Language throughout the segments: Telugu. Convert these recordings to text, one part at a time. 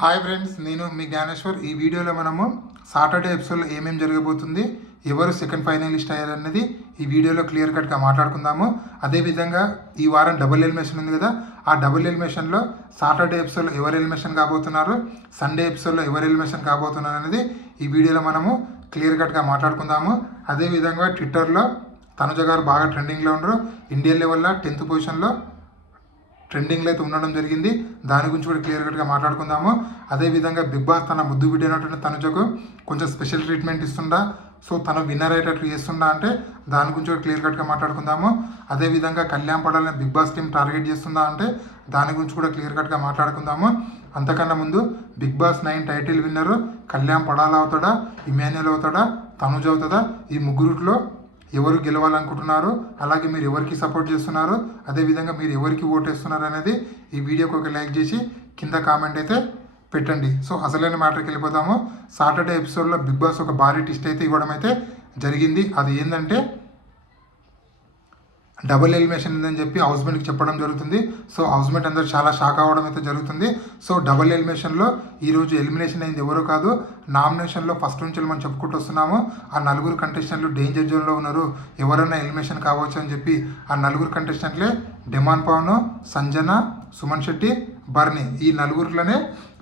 హాయ్ ఫ్రెండ్స్, నేను మీ జ్ఞానేశ్వర్. ఈ వీడియోలో మనము సాటర్డే ఎపిసోడ్లో ఏమేమి జరగబోతుంది, ఎవరు సెకండ్ ఫైనలిస్ట్ అయ్యారన్నది ఈ వీడియోలో క్లియర్ కట్గా మాట్లాడుకుందాము. అదేవిధంగా ఈ వారం డబుల్ ఎలిమినేషన్ ఉంది కదా, ఆ డబుల్ ఎలిమినేషన్లో సాటర్డే ఎపిసోడ్లో ఎవరు ఎలిమినేషన్ కాబోతున్నారు, సండే ఎపిసోడ్లో ఎవరు ఎలిమినేషన్ కాబోతున్నారు అనేది ఈ వీడియోలో మనము క్లియర్ కట్గా మాట్లాడుకుందాము. అదేవిధంగా ట్విట్టర్లో తనుజ గారు బాగా ట్రెండింగ్లో ఉన్నారు. ఇండియన్ లెవెల్లో 10th పొజిషన్లో ట్రెండింగ్లో అయితే ఉండడం జరిగింది. దాని గురించి కూడా క్లియర్ కట్గా మాట్లాడుకుందాము. అదేవిధంగా బిగ్ బాస్ తన ముద్దు బిడ్డైనటువంటి తనుజకు కొంచెం స్పెషల్ ట్రీట్మెంట్ ఇస్తుందా, సో తను విన్నర్ అయ్యేటట్లు చేస్తుందా అంటే దాని గురించి కూడా క్లియర్ కట్గా మాట్లాడుకుందాము. అదేవిధంగా కళ్యాణ్ పడాలని బిగ్ బాస్ టీం టార్గెట్ చేస్తుందా అంటే దాని గురించి కూడా క్లియర్ కట్గా మాట్లాడుకుందాము. అంతకన్నా ముందు బిగ్ బాస్ 9 టైటిల్ విన్నరు కళ్యాణ్ పడాల అవుతాడా, ఇమాన్యుయల్ అవుతాడా, తనుజ అవుతుందా, ఈ ముగ్గురులో ఎవరు గెలవాలనుకుంటున్నారు, అలాగే మీరు ఎవరికి సపోర్ట్ చేస్తున్నారు, అదేవిధంగా మీరు ఎవరికి ఓటేస్తున్నారు అనేది ఈ వీడియోకి ఒక లైక్ చేసి కింద కామెంట్ అయితే పెట్టండి. సో అసలైన మ్యాటర్కి వెళ్ళిపోతాము. సాటర్డే ఎపిసోడ్లో బిగ్ బాస్ ఒక భారీ ట్విస్ట్ అయితే ఇవ్వడం అయితే జరిగింది. అది ఏంటంటే డబుల్ ఎలిమినేషన్ ఉందని చెప్పి హౌస్మేట్కి చెప్పడం జరుగుతుంది. సో హౌస్మేట్ అందరూ చాలా షాక్ అవ్వడం అయితే జరుగుతుంది. సో డబుల్ ఎలిమినేషన్లో ఈరోజు ఎలిమినేషన్ అయింది ఎవరో కాదు, నామినేషన్లో ఫస్ట్ నుంచి మనం చెప్పుకుంటూ వస్తున్నాము. ఆ 4 కంటెస్టెంట్లు డేంజర్ జోన్లో ఉన్నారు, ఎవరైనా ఎలిమినేషన్ కావచ్చు అని చెప్పి ఆ 4 కంటెస్టెంట్లే డెమాన్ పవన్, సంజన, సుమన్ శెట్టి, బర్నీ. ఈ 4లోనే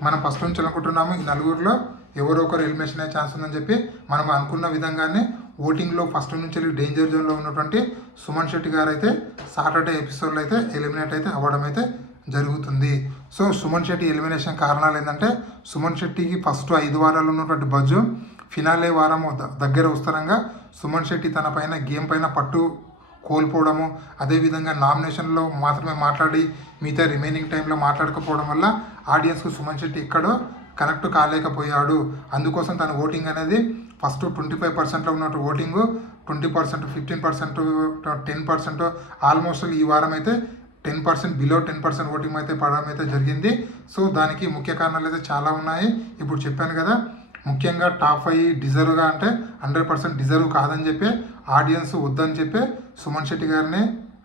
మనం ఫస్ట్ నుంచి అనుకుంటున్నాము. ఈ 4లో ఎవరో ఒకరు ఎలిమినేషన్ అయ్యే ఛాన్స్ ఉందని చెప్పి మనం అనుకున్న విధంగానే ఓటింగ్లో ఫస్ట్ నుంచి డేంజర్ జోన్లో ఉన్నటువంటి సుమన్ శెట్టి గారు అయితే సాటర్డే ఎపిసోడ్లో అయితే ఎలిమినేట్ అయితే అవ్వడం అయితే జరుగుతుంది. సో సుమన్ శెట్టి ఎలిమినేషన్ కారణాలు ఏంటంటే సుమన్ శెట్టికి ఫస్ట్ 5 వారాలు ఉన్నటువంటి బజ్జు ఫినాలే వారం దగ్గర వస్తారంగా సుమన్ శెట్టి తన పైన గేమ్ పైన పట్టు కోల్పోవడము, అదేవిధంగా నామినేషన్లో మాత్రమే మాట్లాడి మిగతా రిమైనింగ్ టైంలో మాట్లాడకపోవడం వల్ల ఆడియన్స్కు సుమన్ శెట్టి ఎక్కడో కనెక్ట్ కాలేకపోయాడు. అందుకోసం తన ఓటింగ్ అనేది ఫస్ట్ 25%లో ఉన్నట్టు ఓటింగు 20%, 15%, 10%, ఆల్మోస్ట్ ఈ వారం అయితే 10%, బిలో 10% ఓటింగ్ అయితే పడడం అయితే జరిగింది. సో దానికి ముఖ్య కారణాలు అయితే చాలా ఉన్నాయి. ఇప్పుడు చెప్పాను కదా, ముఖ్యంగా టాప్ 5 డిజర్వ్గా అంటే 100% డిజర్వ్ కాదని చెప్పి ఆడియన్స్ వద్దని చెప్పి సుమన్ శెట్టి గారిని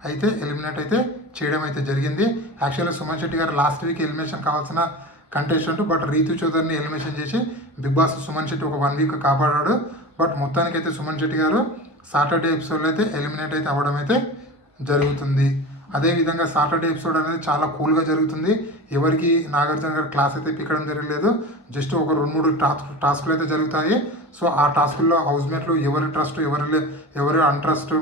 అయితే ఎలిమినేట్ అయితే చేయడం అయితే జరిగింది. యాక్చువల్గా సుమన్ శెట్టి గారు లాస్ట్ వీక్ ఎలిమినేషన్ కావాల్సిన కంటెస్టెంట్, బట్ రీతు చౌదరిని ఎలిమినేషన్ చేసి బిగ్ బాస్ సుమన్ శెట్టి ఒక 1 వీక్ కాపాడాడు. బట్ మొత్తానికైతే సుమన్ శెట్టి గారు సాటర్డే ఎపిసోడ్లో అయితే ఎలిమినేట్ అయితే అవ్వడం అయితే జరుగుతుంది. అదేవిధంగా సాటర్డే ఎపిసోడ్ అనేది చాలా కూల్గా జరుగుతుంది. ఎవరికి నాగార్జున గారు క్లాస్ అయితే పిక్కడం జరగలేదు, జస్ట్ ఒక 2-3 టాస్కులు అయితే జరుగుతాయి. సో ఆ టాస్కుల్లో హౌస్మేట్లు ఎవరి ట్రస్ట్, ఎవరు అన్ట్రస్ట్,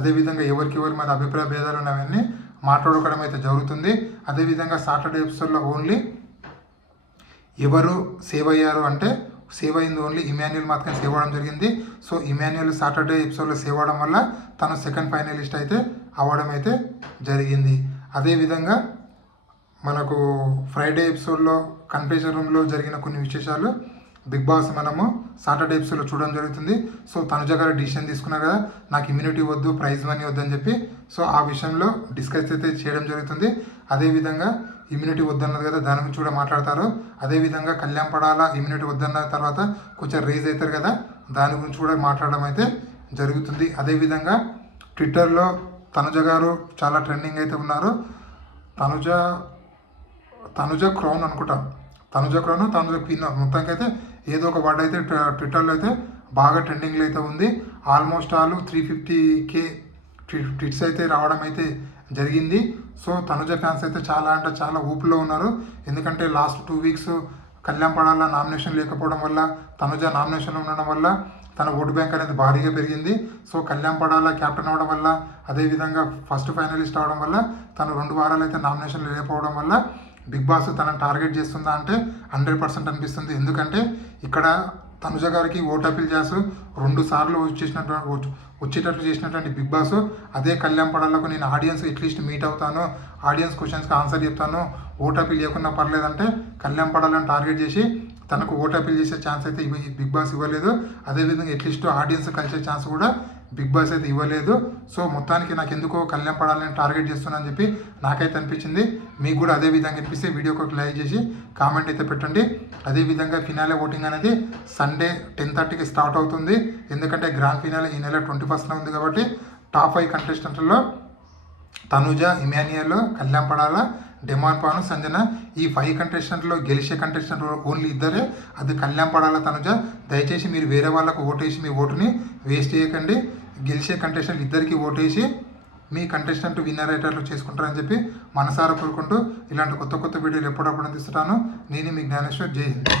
అదేవిధంగా ఎవరికి మీద అభిప్రాయ భేదాలు ఉన్నవన్నీ మాట్లాడుకోవడం అయితే జరుగుతుంది. అదేవిధంగా సాటర్డే ఎపిసోడ్లో ఓన్లీ ఎవరు సేవ్ అయ్యారు అంటే సేవ్ అయింది ఓన్లీ ఇమాన్యుయల్ మాత్రమే సేవ్ అవ్వడం జరిగింది. సో ఇమాన్యుయల్ సాటర్డే ఎపిసోడ్లో సేవ్ అవ్వడం వల్ల తను సెకండ్ ఫైనలిస్ట్ అయితే అవ్వడం అయితే జరిగింది. అదేవిధంగా మనకు ఫ్రైడే ఎపిసోడ్లో కన్ఫెషన్ రూమ్లో జరిగిన కొన్ని విశేషాలు బిగ్ బాస్ మనము సాటర్డే ఎపిసోడ్లో చూడడం జరుగుతుంది. సో తనుజ గారు డిసిషన్ తీసుకున్నారు కదా, నాకు ఇమ్యూనిటీ వద్దు, ప్రైజ్ మనీ వద్దని చెప్పి. సో ఆ విషయంలో డిస్కస్ అయితే చేయడం జరుగుతుంది. అదేవిధంగా ఇమ్యూనిటీ వద్దన్నది కదా, దాని గురించి కూడా మాట్లాడతారు. అదేవిధంగా కళ్యాణ్ పడాలా ఇమ్యూనిటీ వద్దన్న తర్వాత కొంచెం రేజ్ అవుతారు కదా, దాని గురించి కూడా మాట్లాడడం అయితే జరుగుతుంది. అదేవిధంగా ట్విట్టర్లో తనుజ గారు చాలా ట్రెండింగ్ అయితే ఉన్నారు. తనుజ క్రౌన్ అనుకుంటా, తనుజ క్వీన్, మొత్తానికి అయితే ఏదో ఒక వర్డ్ అయితే ట్విట్టర్లో అయితే బాగా ట్రెండింగ్లో అయితే ఉంది. ఆల్మోస్ట్ 350K ట్వీట్స్ అయితే రావడం అయితే జరిగింది. సో తనుజ ఫ్యాన్స్ అయితే చాలా అంటే చాలా ఊపులో ఉన్నారు. ఎందుకంటే last 2 weeks Kalyan Padala nomination లేకపోవడం వల్ల, తనుజ నామినేషన్లో ఉండడం వల్ల తన ఓటు బ్యాంక్ అనేది భారీగా పెరిగింది. సో కళ్యాణ్ పడాల క్యాప్టెన్ అవ్వడం వల్ల, అదేవిధంగా ఫస్ట్ ఫైనలిస్ట్ అవడం వల్ల, తను 2 వారాలు అయితే నామినేషన్లు లేకపోవడం వల్ల బిగ్ బాస్ తనను టార్గెట్ చేస్తుందా అంటే 100% అనిపిస్తుంది. ఎందుకంటే ఇక్కడ తనుజ గారికి ఓటు అప్పీల్ చేస్తూ 2 సార్లు వచ్చేటట్లు చేసినటువంటి బిగ్ బాస్ అదే కళ్యాణ్ పడాలకు నేను ఆడియన్స్ అట్లీస్ట్ మీట్ అవుతాను, ఆడియన్స్ క్వశ్చన్స్కి ఆన్సర్ చెప్తాను, ఓటు అప్పీల్ చేయకుండా పర్లేదంటే కళ్యాణ్ పడాలని టార్గెట్ చేసి తనకు ఓటు అప్పీల్ చేసే ఛాన్స్ అయితే బిగ్ బాస్ ఇవ్వలేదు. అదేవిధంగా అట్లీస్ట్ ఆడియన్స్ కలిసే ఛాన్స్ కూడా బిగ్ బాస్ అయితే ఇవ్వలేదు. సో మొత్తానికి నాకు ఎందుకో కళ్యాణ్ పడాలని టార్గెట్ చేస్తున్నాను చెప్పి నాకైతే అనిపించింది. మీకు కూడా అదే విధంగా అనిపిస్తే వీడియోకి ఒక లైక్ చేసి కామెంట్ అయితే పెట్టండి. అదేవిధంగా ఫినాలే ఓటింగ్ అనేది సండే 10:30కి స్టార్ట్ అవుతుంది. ఎందుకంటే గ్రాండ్ ఫినాలే ఈ నెల 21న ఉంది కాబట్టి టాప్ 5 కంటెస్టెంట్లలో తనుజ, ఇమాన్యుయల్, కళ్యాణ్ పడాల, డెమాన్ పాను సంజన. ఈ 5 కంటెస్టెంట్లో గెలిచే కంటెస్టెంట్ ఓన్లీ ఇద్దరే, అది కళ్యాణ్ పడాల తనుజ. దయచేసి మీరు వేరే వాళ్ళకు ఓటేసి మీ ఓటుని వేస్ట్ చేయకండి. గెలిచే కంటెస్టెంట్ ఇద్దరికి ఓటేసి మీ కంటెస్టెంట్ విన్నర్ అయ్యేటట్లు చేసుకుంటారని చెప్పి మనసారా కోరుకుంటూ ఇలాంటి కొత్త కొత్త వీడియోలు ఎప్పుడప్పుడు అందిస్తున్నాను. నేను మీ జ్ఞానేశ్వర్. జై హింద్.